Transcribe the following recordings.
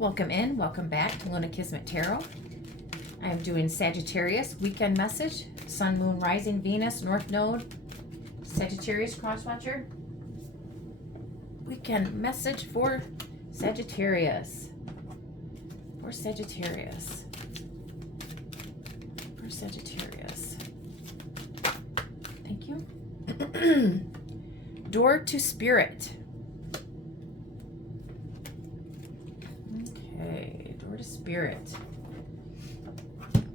Welcome in, welcome back to Luna Kismet Tarot. I am doing Sagittarius weekend message, Sun, Moon, Rising, Venus, North Node, Sagittarius crosswatcher. Weekend message for Sagittarius. For Sagittarius. For Sagittarius. Thank you. Door to Spirit. Door to Spirit.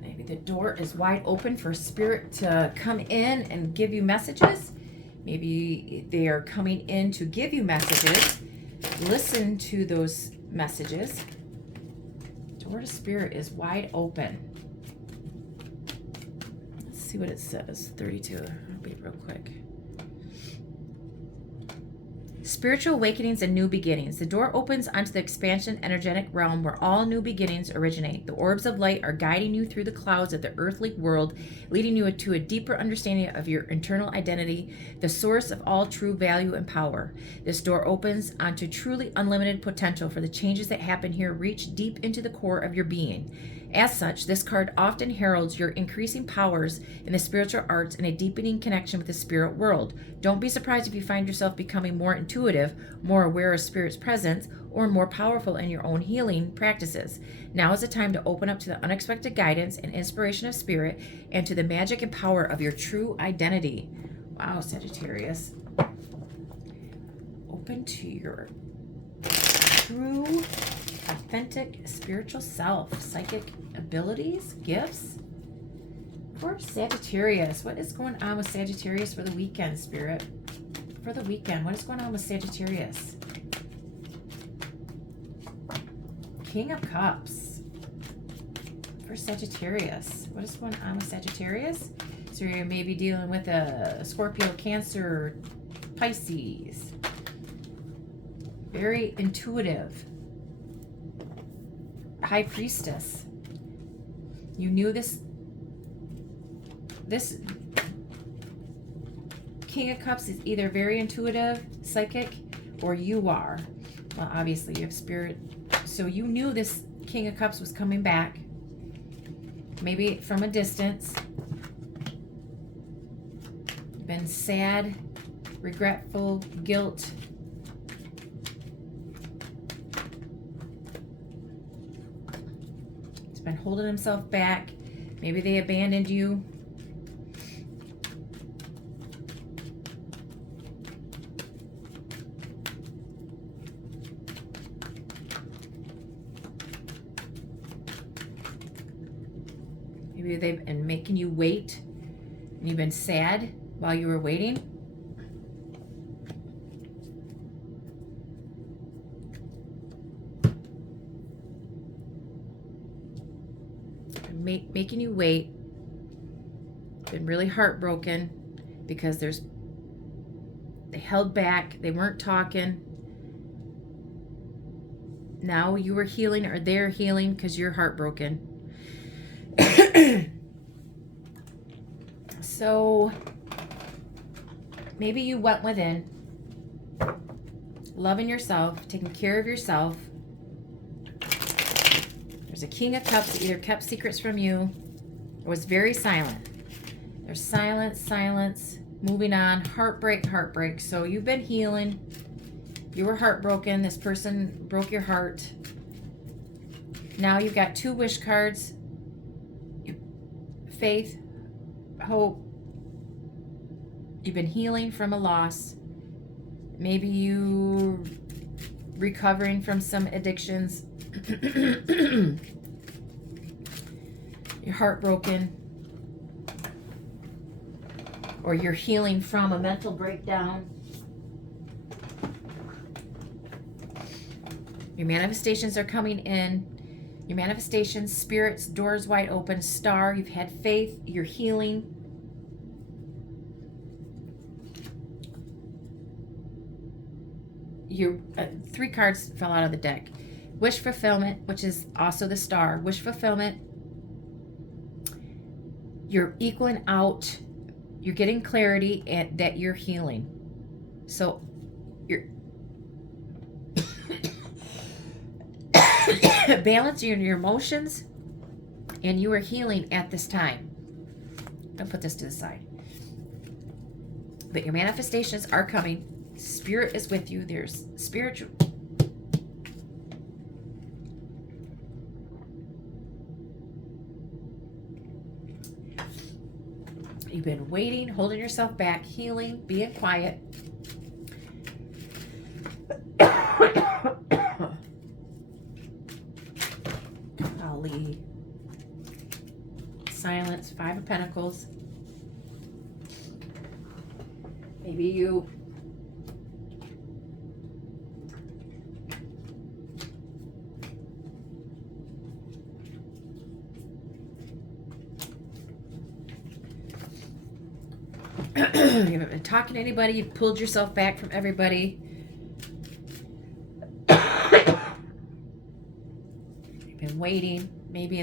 Maybe the door is wide open for Spirit to come in and give you messages. Maybe they are coming in to give you messages. Listen to those messages. Door to Spirit is wide open. Let's see what it says. 32. I'll be real quick. Spiritual awakenings and new beginnings. The door opens onto the expansion energetic realm where all new beginnings originate. The orbs of light are guiding you through the clouds of the earthly world, leading you to a deeper understanding of your internal identity, the source of all true value and power. This door opens onto truly unlimited potential for the changes that happen here reach deep into the core of your being. As such, this card often heralds your increasing powers in the spiritual arts and a deepening connection with the spirit world. Don't be surprised if you find yourself becoming more intuitive, more aware of Spirit's presence, or more powerful in your own healing practices. Now is the time to open up to the unexpected guidance and inspiration of Spirit and to the magic and power of your true identity. Wow, Sagittarius. Open to your true, authentic spiritual self, psychic abilities, gifts. For Sagittarius, what is going on with Sagittarius for the weekend, Spirit? For the weekend, what is going on with Sagittarius? King of Cups. For Sagittarius, what is going on with Sagittarius? So you're maybe dealing with a Scorpio, Cancer, Pisces. Very intuitive. High Priestess. You knew this King of Cups is either very intuitive, psychic, or you are. Well, obviously you have Spirit. So you knew this King of Cups was coming back. Maybe from a distance. Been sad, regretful, guilt. It's been holding himself back. Maybe they abandoned you. Maybe they've been making you wait, and you've been sad while you were waiting. Making you wait. Been really heartbroken because they held back. They weren't talking. Now you were healing, or they're healing because you're heartbroken. So maybe you went within, loving yourself, taking care of yourself. There's a King of Cups that either kept secrets from you or was very silent. There's silence, moving on, heartbreak. So you've been healing. You were heartbroken. This person broke your heart. Now you've got two wish cards. Faith, hope. You've been healing from a loss. Maybe you recovering from some addictions. You're heartbroken. Or you're healing from a mental breakdown. Your manifestations are coming in. Your manifestations, Spirit's doors wide open, Star, you've had faith, you're healing. Three cards fell out of the deck. Wish fulfillment, which is also the Star. Wish fulfillment. You're equaling out. You're getting clarity that you're healing. So you're balancing your emotions, and you are healing at this time. Don't put this to the side. But your manifestations are coming. Spirit is with you. There's spiritual. You've been waiting, holding yourself back, healing, being quiet. Golly. Silence, Five of Pentacles. Maybe you you haven't been talking to anybody, you've pulled yourself back from everybody. You've been waiting. Maybe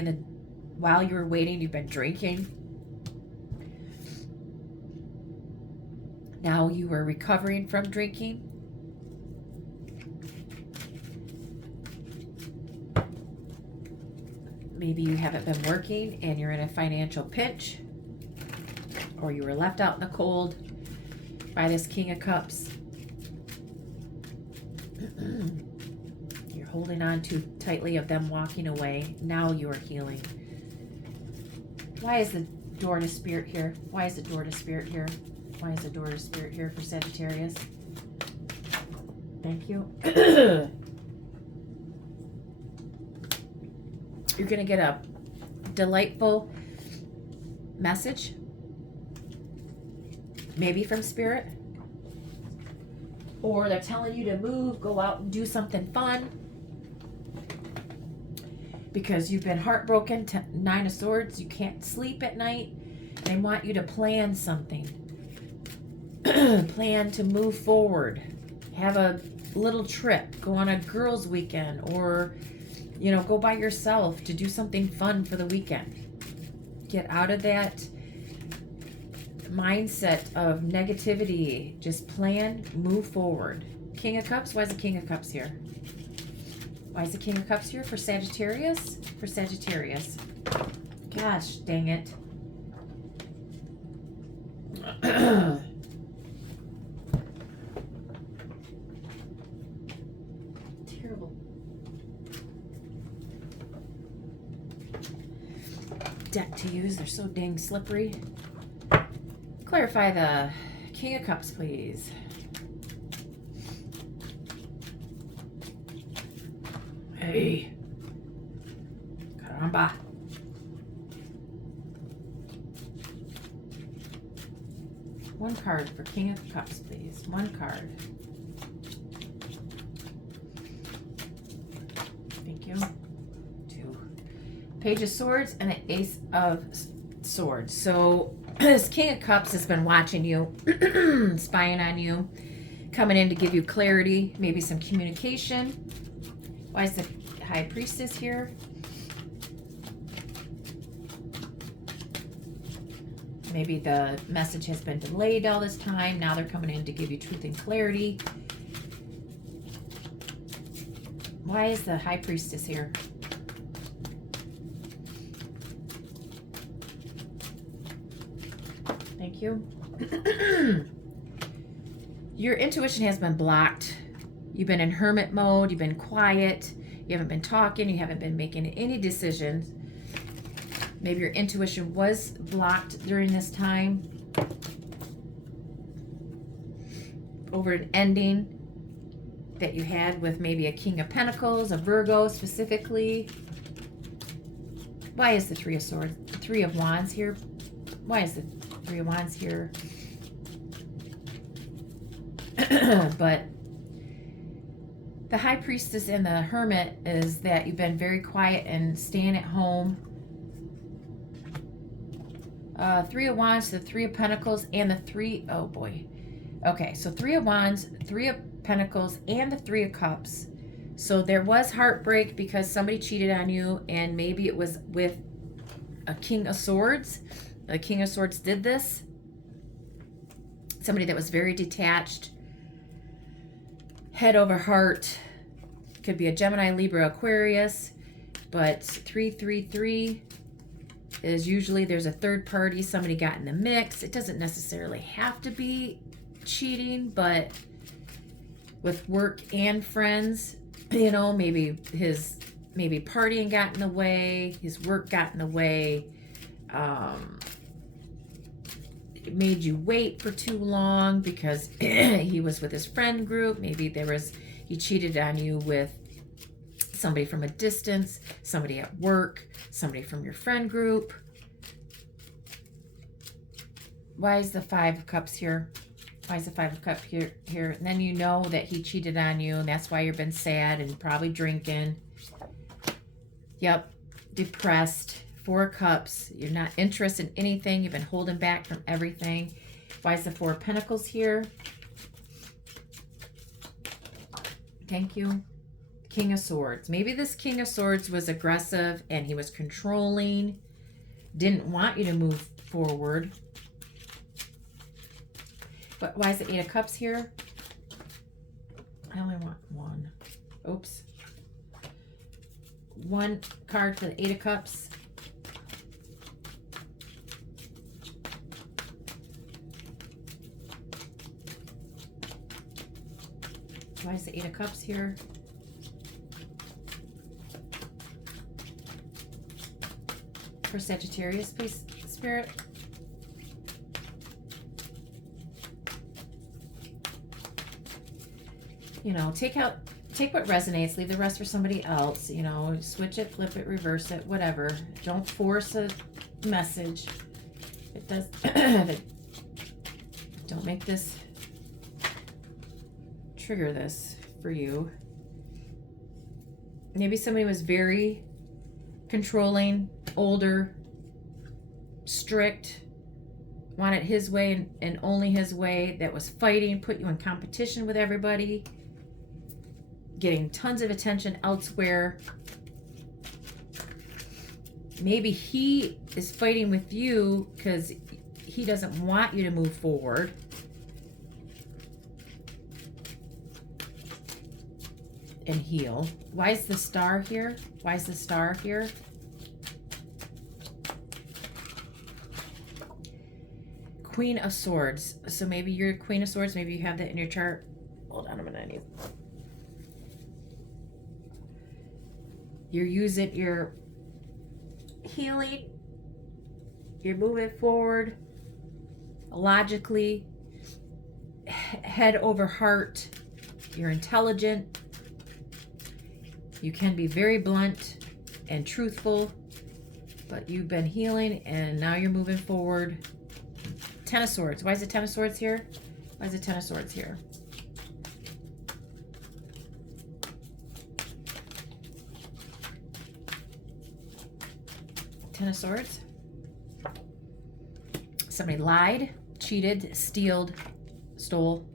while you were waiting, you've been drinking. Now you were recovering from drinking. Maybe you haven't been working and you're in a financial pinch, or you were left out in the cold by this King of Cups. You're holding on too tightly of them walking away. Now you are healing. Why is the door to Spirit here? Why is the door to Spirit here? Why is the door to Spirit here for Sagittarius? Thank you. You're going to get a delightful message. Maybe from Spirit. Or they're telling you to move, go out and do something fun. Because you've been heartbroken. Nine of Swords. You can't sleep at night. They want you to plan something. Plan to move forward. Have a little trip. Go on a girls' weekend. Or, you know, go by yourself to do something fun for the weekend. Get out of that mindset of negativity. Just plan, move forward. King of Cups. Why is the King of Cups here? Why is the King of Cups here for Sagittarius? For Sagittarius. Gosh, dang it. Terrible. Deck to use. They're so dang slippery. Clarify the King of Cups, please. Hey. Caramba. One card for King of Cups, please. One card. Thank you. Two. Page of Swords and an Ace of Swords. So this King of Cups has been watching you, spying on you, coming in to give you clarity, maybe some communication. Why is the High Priestess here? Maybe the message has been delayed all this time. Now they're coming in to give you truth and clarity. Why is the High Priestess here? Thank you. Your intuition has been blocked. You've been in hermit mode. You've been quiet. You haven't been talking. You haven't been making any decisions. Maybe your intuition was blocked during this time. Over an ending that you had with maybe a King of Pentacles, a Virgo specifically. Why is the Three of Swords, the Three of Wands here? Why is the Three of Wands here? But the High Priestess and the Hermit is that you've been very quiet and staying at home. Three of Wands, the Three of Pentacles, and the Three... Oh, boy. Okay, so Three of Wands, Three of Pentacles, and the Three of Cups. So there was heartbreak because somebody cheated on you, and maybe it was with a King of Swords. The King of Swords did this. Somebody that was very detached, head over heart, Could be a Gemini, Libra, Aquarius. But 333 is usually there's a third party. Somebody got in the mix. It doesn't necessarily have to be cheating, but with work and friends, you know, maybe partying got in the way, his work got in the way, it made you wait for too long because he was with his friend group. Maybe he cheated on you with somebody from a distance, somebody at work, somebody from your friend group. Why is the Five of Cups here? Why is the Five of Cups here? And then you know that he cheated on you, and that's why you've been sad and probably drinking. Yep, depressed. Four of Cups. You're not interested in anything. You've been holding back from everything. Why is the Four of Pentacles here? Thank you. King of Swords. Maybe this King of Swords was aggressive and he was controlling, didn't want you to move forward. But why is the Eight of Cups here? I only want one. Oops. One card for the Eight of Cups. Why is the Eight of Cups here? For Sagittarius, please, Spirit. You know, take what resonates, leave the rest for somebody else. You know, switch it, flip it, reverse it, whatever. Don't force a message. It does. Don't make this trigger this for you. Maybe somebody was very controlling, older, strict, wanted his way and only his way, that was fighting, put you in competition with everybody, getting tons of attention elsewhere. Maybe he is fighting with you because he doesn't want you to move forward. And heal. Why is the Star here? Why is the Star here? Queen of Swords. So maybe you're Queen of Swords. Maybe you have that in your chart. Hold on a minute. You're using your healing. You're moving forward logically, head over heart. You're intelligent. You can be very blunt and truthful, but you've been healing and now you're moving forward. Ten of Swords. Why is the Ten of Swords here? Why is the Ten of Swords here? Ten of Swords. Somebody lied, cheated, stole.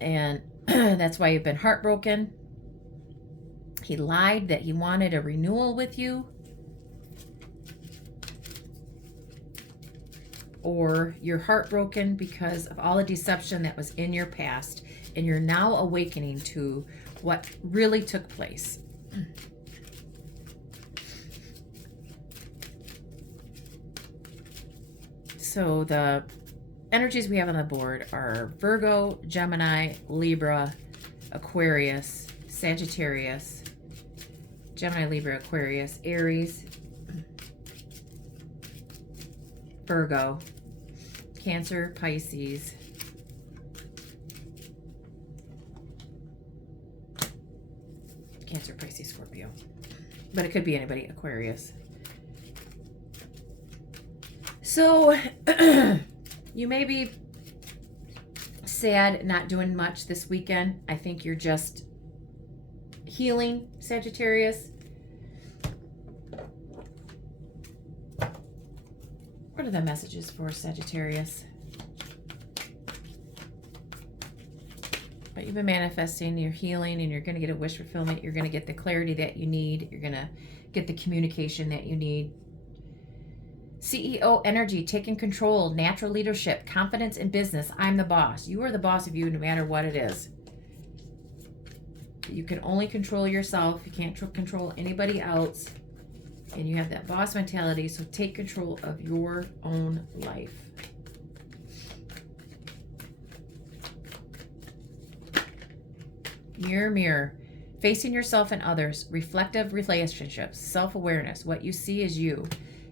And that's why you've been heartbroken. He lied that he wanted a renewal with you. Or you're heartbroken because of all the deception that was in your past, and you're now awakening to what really took place. So the energies we have on the board are Virgo, Gemini, Libra, Aquarius, Sagittarius, Gemini, Libra, Aquarius, Aries, Virgo, Cancer, Pisces, Cancer, Pisces, Scorpio. But it could be anybody, Aquarius. So you may be sad, not doing much this weekend. I think you're just healing, Sagittarius. What are the messages for Sagittarius? But you've been manifesting, you're healing, and you're going to get a wish fulfillment. You're going to get the clarity that you need. You're going to get the communication that you need. CEO energy, taking control, natural leadership, confidence in business. I'm the boss. You are the boss of you no matter what it is. You can only control yourself. You can't control anybody else. And you have that boss mentality, so take control of your own life. Mirror, mirror. Facing yourself and others. Reflective relationships. Self-awareness. What you see is you.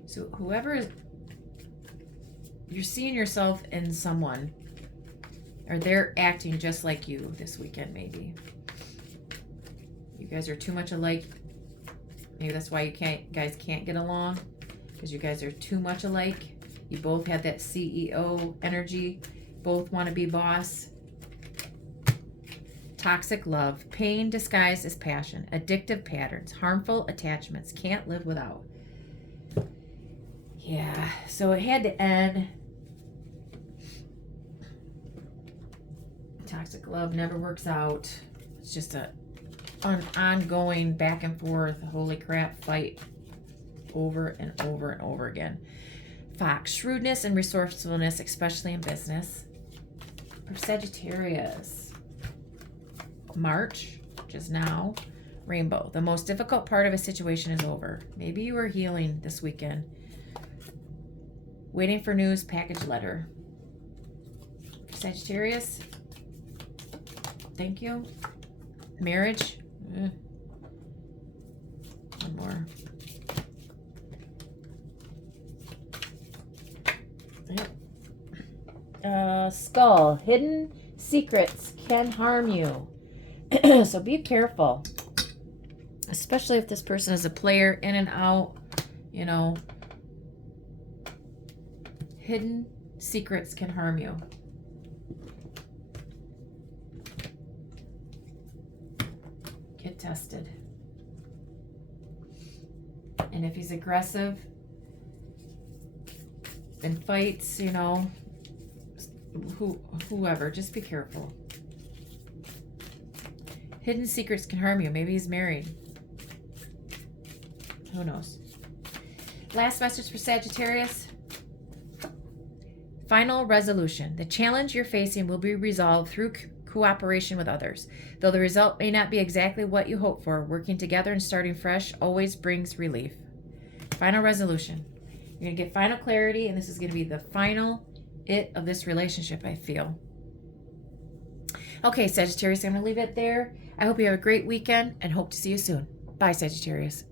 So whoever is... You're seeing yourself in someone. Or they're acting just like you this weekend, maybe. You guys are too much alike. Maybe that's why you guys can't get along. Because you guys are too much alike. You both have that CEO energy. Both want to be boss. Toxic love. Pain disguised as passion. Addictive patterns. Harmful attachments. Can't live without. Yeah. So it had to end. Toxic love never works out. It's just an ongoing back and forth, holy crap, fight over and over and over again. Fox, shrewdness and resourcefulness, especially in business. For Sagittarius, March, which is now. Rainbow, the most difficult part of a situation is over. Maybe you are healing this weekend. Waiting for news, package letter. For Sagittarius, thank you. Marriage. One more. Yep. Skull. Hidden secrets can harm you. So be careful. Especially if this person is a player, in and out. You know. Hidden secrets can harm you. Get tested. And if he's aggressive and fights, you know, whoever, just be careful. Hidden secrets can harm you. Maybe he's married. Who knows? Last message for Sagittarius. Final resolution. The challenge you're facing will be resolved through cooperation with others. Though the result may not be exactly what you hope for, working together and starting fresh always brings relief. Final resolution. You're going to get final clarity, and this is going to be the final of this relationship, I feel. Okay, Sagittarius, I'm going to leave it there. I hope you have a great weekend and hope to see you soon. Bye, Sagittarius.